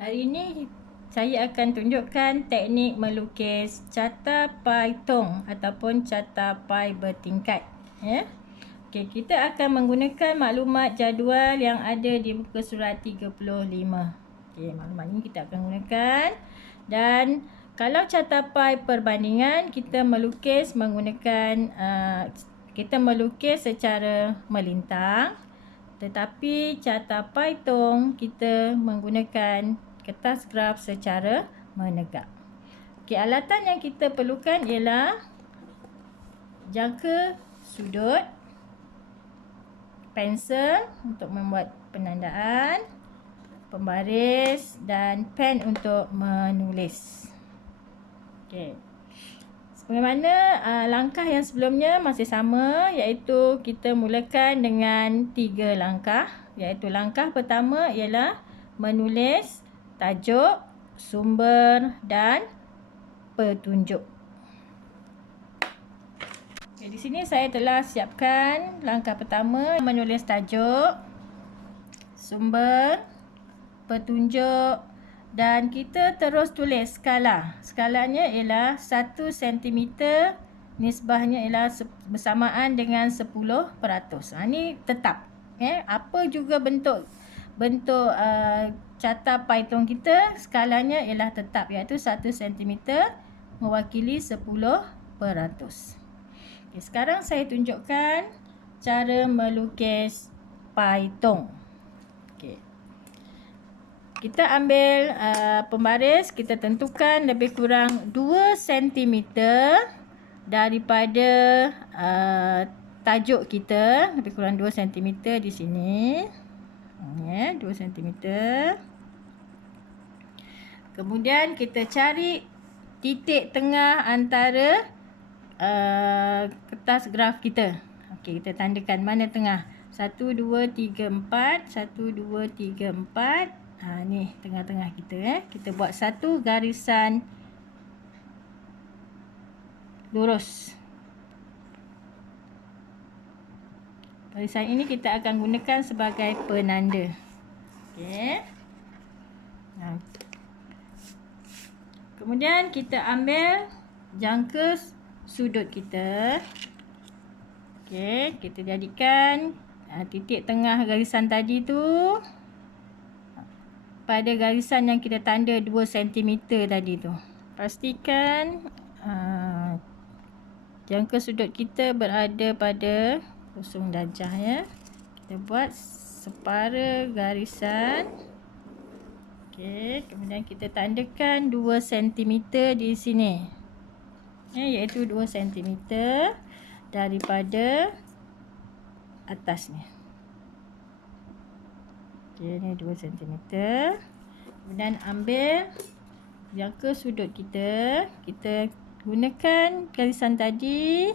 Hari ini saya akan tunjukkan teknik melukis carta pai tong ataupun carta pai bertingkat. Ya. Okey, kita akan menggunakan maklumat jadual yang ada di muka surat 35. Okey, maklumat ini kita akan gunakan. Dan kalau carta pai perbandingan, kita melukis menggunakan kita melukis secara melintang. Tetapi carta pai tong kita menggunakan kertas graf secara menegak. Okey, alatan yang kita perlukan ialah jangka sudut, pensel untuk membuat penandaan, pembaris dan pen untuk menulis. Okey. Sebagaimana langkah yang sebelumnya masih sama, iaitu kita mulakan dengan 3 langkah. Iaitu langkah pertama ialah menulis tajuk, sumber dan petunjuk. Okay, di sini saya telah siapkan langkah pertama, menulis tajuk, sumber, petunjuk. Dan kita terus tulis skala. Skalanya ialah 1 cm, nisbahnya ialah bersamaan dengan 10%. Ini tetap. Apa juga bentuk carta pai tong kita, skalanya ialah tetap, iaitu 1 cm mewakili 10%. Okay, sekarang saya tunjukkan cara melukis pai tong. Okay. Kita ambil pembaris, kita tentukan lebih kurang 2 cm daripada tajuk kita, lebih kurang 2 cm di sini. Ya, 2 cm. Kemudian kita cari titik tengah antara kertas graf kita. Okey, kita tandakan mana tengah. 1 2 3 4, 1 2 3 4. Ni tengah-tengah kita. Kita buat satu garisan lurus. Garisan ini kita akan gunakan sebagai penanda. Okey. Kemudian kita ambil jangka sudut kita. Okey, kita jadikan titik tengah garisan tadi tu pada garisan yang kita tanda 2 cm tadi tu. Pastikan jangka sudut kita berada pada 0 darjah, ya. Kita buat separa garisan. Okey, kemudian kita tandakan 2 cm di sini. Iaitu 2 cm daripada atas ni. Okey, ni 2 cm. Kemudian ambil jangka sudut kita. Kita gunakan garisan tadi.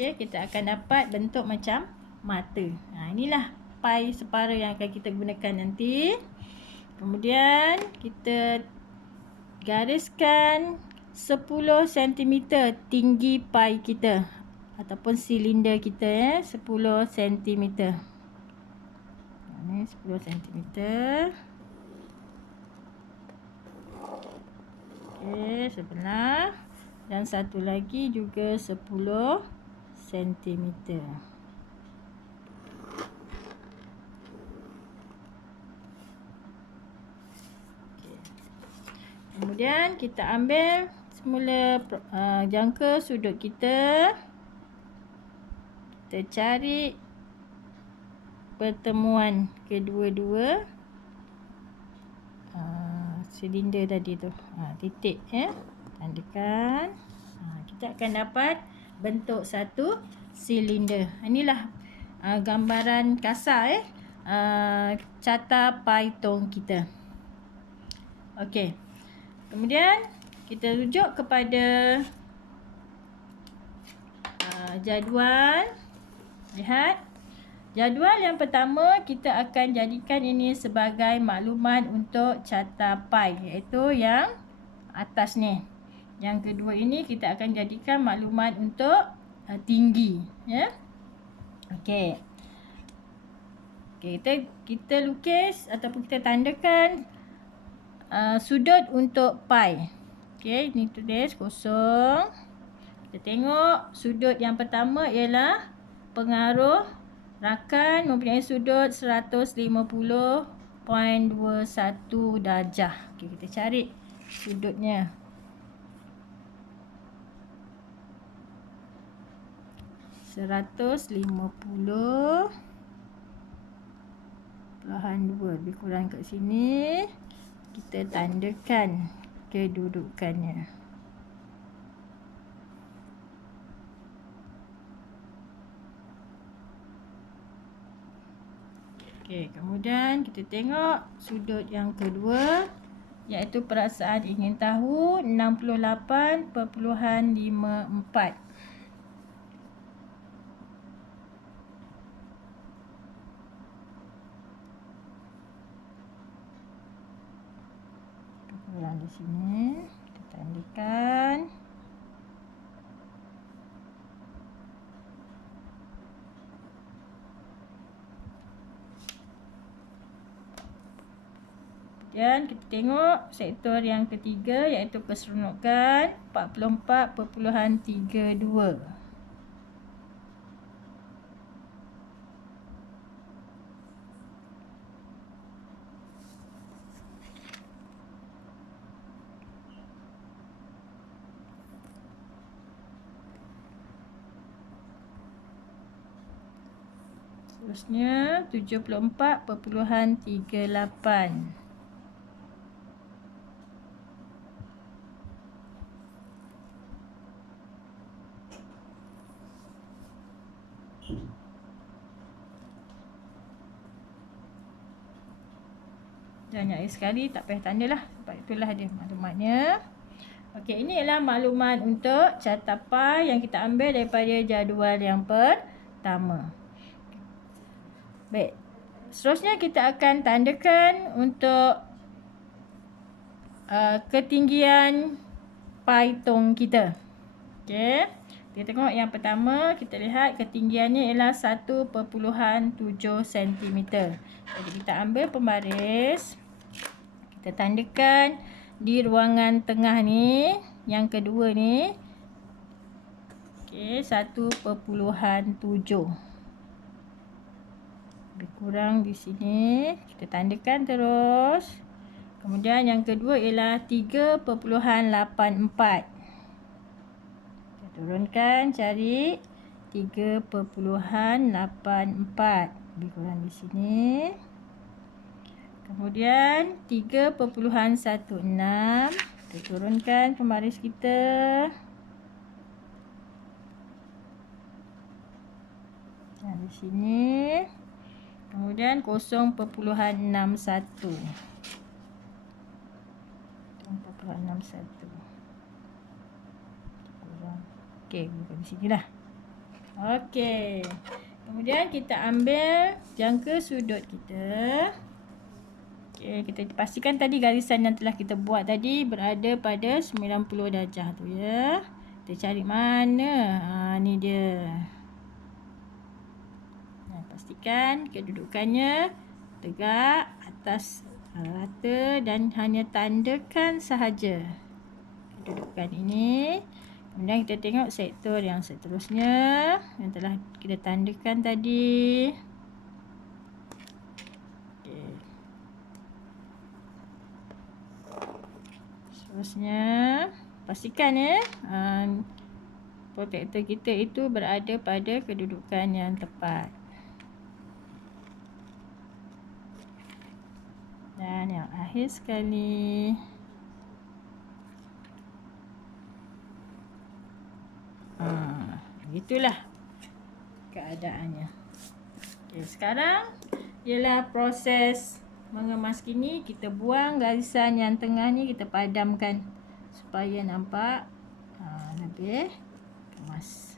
Okey, kita akan dapat bentuk macam mata. Inilah pai separa yang akan kita gunakan nanti. Kemudian kita gariskan 10 cm tinggi pai kita ataupun silinder kita, ya. 10 cm. Ini 10 cm. Okey, sebelah. Dan satu lagi juga 10 cm. Kemudian kita ambil semula jangka sudut kita. Kita cari pertemuan kedua-dua silinder tadi tu. Titik, ya. Tandakan. Kita akan dapat bentuk satu silinder. Inilah gambaran kasar, carta pai tong kita. Okey. Kemudian kita rujuk kepada jadual. Lihat. Jadual yang pertama kita akan jadikan ini sebagai maklumat untuk carta pai, iaitu yang atas ni. Yang kedua ini kita akan jadikan maklumat untuk tinggi, ya. Okey. Kita lukis ataupun kita tandakan sudut untuk pi. Okey, ni tulis kosong. Kita tengok sudut yang pertama ialah pengaruh rakan mempunyai sudut 150.21 darjah. Okey, kita cari sudutnya. (150.2) lebih kurang kat sini. Kita tandakan kedudukannya. Okey, kemudian kita tengok sudut yang kedua, iaitu perasaan ingin tahu 68.54. Ulang di sini, kita tandakan. Dan kita tengok sektor yang ketiga, iaitu keseronokan 44.32. Seterusnya 74.38. Banyak sekali, tak payah tanda lah. Sebab itulah dia maklumatnya. Okey, ini ialah maklumat untuk carta pi yang kita ambil daripada jadual yang pertama. Baik. Seterusnya kita akan tandakan untuk ketinggian pi tong kita. Okey. Kita tengok yang pertama, kita lihat ketinggiannya ialah 1.7 cm. Jadi kita ambil pembaris. Kita tandakan di ruangan tengah ni, yang kedua ni. Okey, 1.7. Lebih kurang di sini. Kita tandakan terus. Kemudian yang kedua ialah 3.84. Kita turunkan, cari 3.84. Lebih kurang di sini. Kemudian 3.16. Kita turunkan pembaris kita. Dan di sini. Kemudian 0.61. 0.61. Okey, bukan di sini lah. Okey. Kemudian kita ambil jangka sudut kita. Okey, kita pastikan tadi garisan yang telah kita buat tadi berada pada 90 darjah tu, ya. Kita cari mana? Ni dia. Pastikan kedudukannya tegak, atas rata, dan hanya tandakan sahaja kedudukan ini. Kemudian kita tengok sektor yang seterusnya yang telah kita tandakan tadi. Okay. Seterusnya pastikan, ya, protektor kita itu berada pada kedudukan yang tepat. Dan yang akhir sekali, itulah keadaannya. Okay, sekarang ialah proses mengemas kini. Kita buang garisan yang tengah ni, kita padamkan supaya nampak lebih kemas.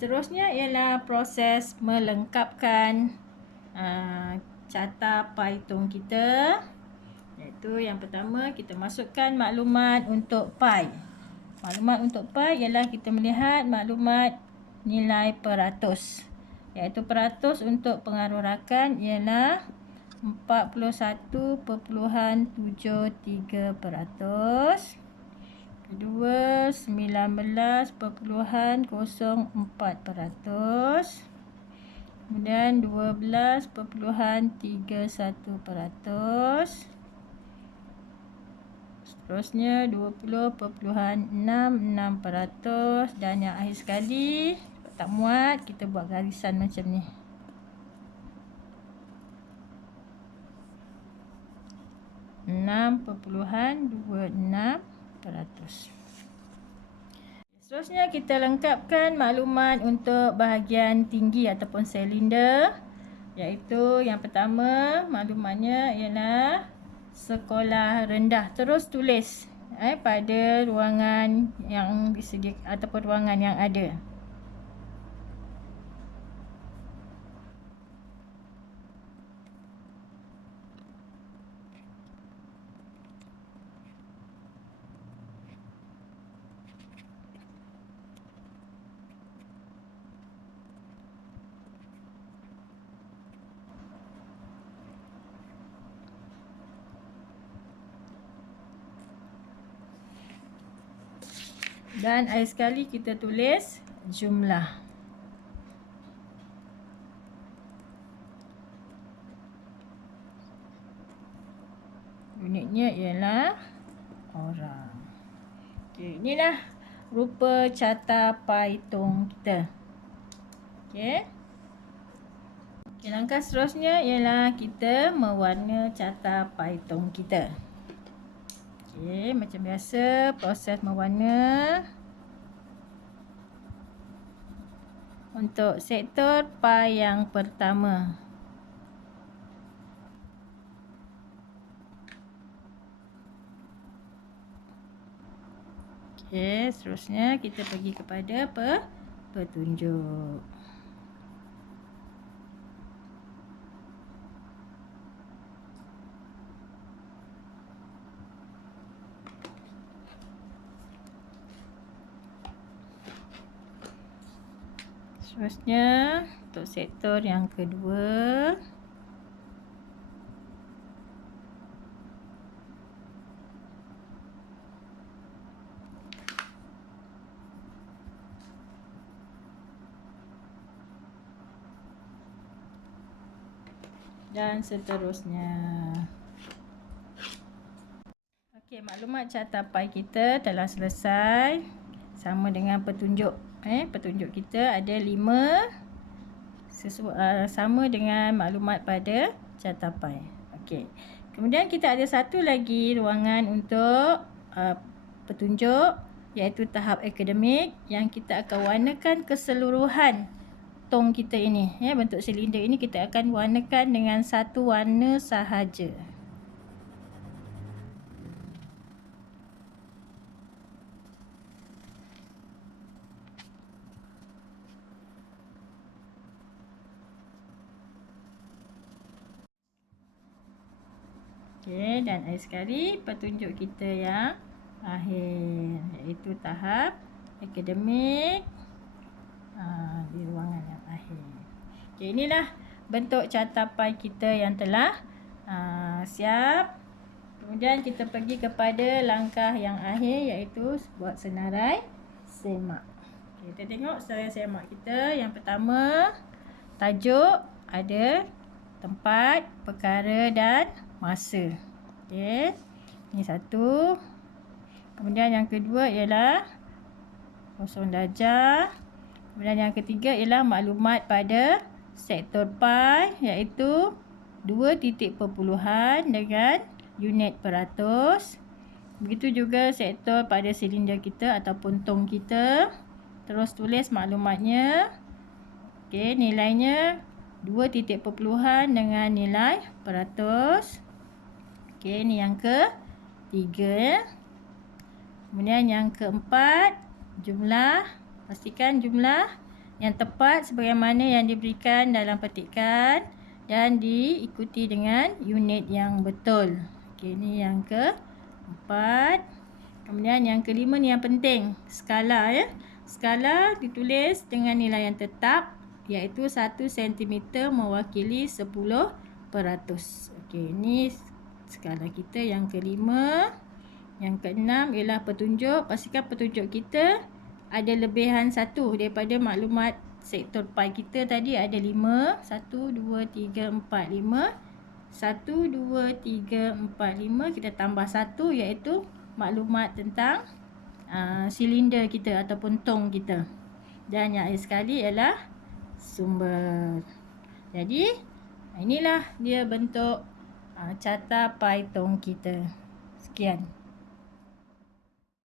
seterusnya ialah proses melengkapkan carta Python kita. Iaitu yang pertama, kita masukkan maklumat untuk pi. Maklumat untuk pi ialah kita melihat maklumat nilai peratus. Iaitu peratus untuk pengaruh rakan ialah 41.73%. Kedua, 19.04%. Kemudian 12.31%. Seterusnya 20.66%. Dan yang akhir sekali, tak muat, kita buat garisan macam ni. .26%. Seterusnya kita lengkapkan maklumat untuk bahagian tinggi ataupun silinder. Iaitu yang pertama, maklumatnya ialah sekolah rendah. Terus tulis pada ruangan yang disediakan ataupun ruangan yang ada. Dan akhir sekali kita tulis jumlah. Unitnya ialah orang. Okey, inilah rupa carta Python kita. Okey. Okay, langkah seterusnya ialah kita mewarna carta Python kita. Okey, macam biasa proses mewarna. Untuk sektor pi yang pertama. Okey, seterusnya kita pergi kepada petunjuk. Seterusnya untuk sektor yang kedua. Dan seterusnya. Okey, maklumat carta pi kita telah selesai. Sama dengan petunjuk. Petunjuk kita ada 5 sama dengan maklumat pada carta pi. Okey. Kemudian kita ada satu lagi ruangan untuk petunjuk, iaitu tahap akademik, yang kita akan warnakan keseluruhan tong kita ini. Bentuk silinder ini kita akan warnakan dengan satu warna sahaja. Okey, dan akhir sekali petunjuk kita yang akhir, iaitu tahap akademik di ruangan yang akhir. Okey, inilah bentuk carta pi kita yang telah siap. Kemudian kita pergi kepada langkah yang akhir, iaitu buat senarai semak. Okay, kita tengok senarai semak kita. Yang pertama, tajuk, ada tempat, perkara dan masa. Okey. Ini satu. Kemudian yang kedua ialah kosong darjah. Kemudian yang ketiga ialah maklumat pada sektor pi, iaitu 2 titik perpuluhan dengan unit peratus. Begitu juga sektor pada silinder kita ataupun tong kita. Terus tulis maklumatnya. Okey, nilainya 2 titik perpuluhan dengan nilai peratus. Okey, ni yang ketiga. Kemudian yang keempat, jumlah. Pastikan jumlah yang tepat sebagaimana yang diberikan dalam petikan dan diikuti dengan unit yang betul. Okey, ni yang keempat. Kemudian yang kelima ni yang penting, skala ya. Skala ditulis dengan nilai yang tetap, iaitu 1 cm mewakili 10%. Okey, ni skala kita yang kelima. Yang keenam ialah petunjuk. Pastikan petunjuk kita ada lebihan 1 daripada maklumat sektor pi kita tadi ada 5. 1, 2, 3, 4, 5. 1, 2, 3, 4, 5. Kita tambah 1 iaitu maklumat tentang silinder kita ataupun tong kita. Dan yang akhir sekali ialah sumber. Jadi inilah dia bentuk carta pi tong kita. Sekian.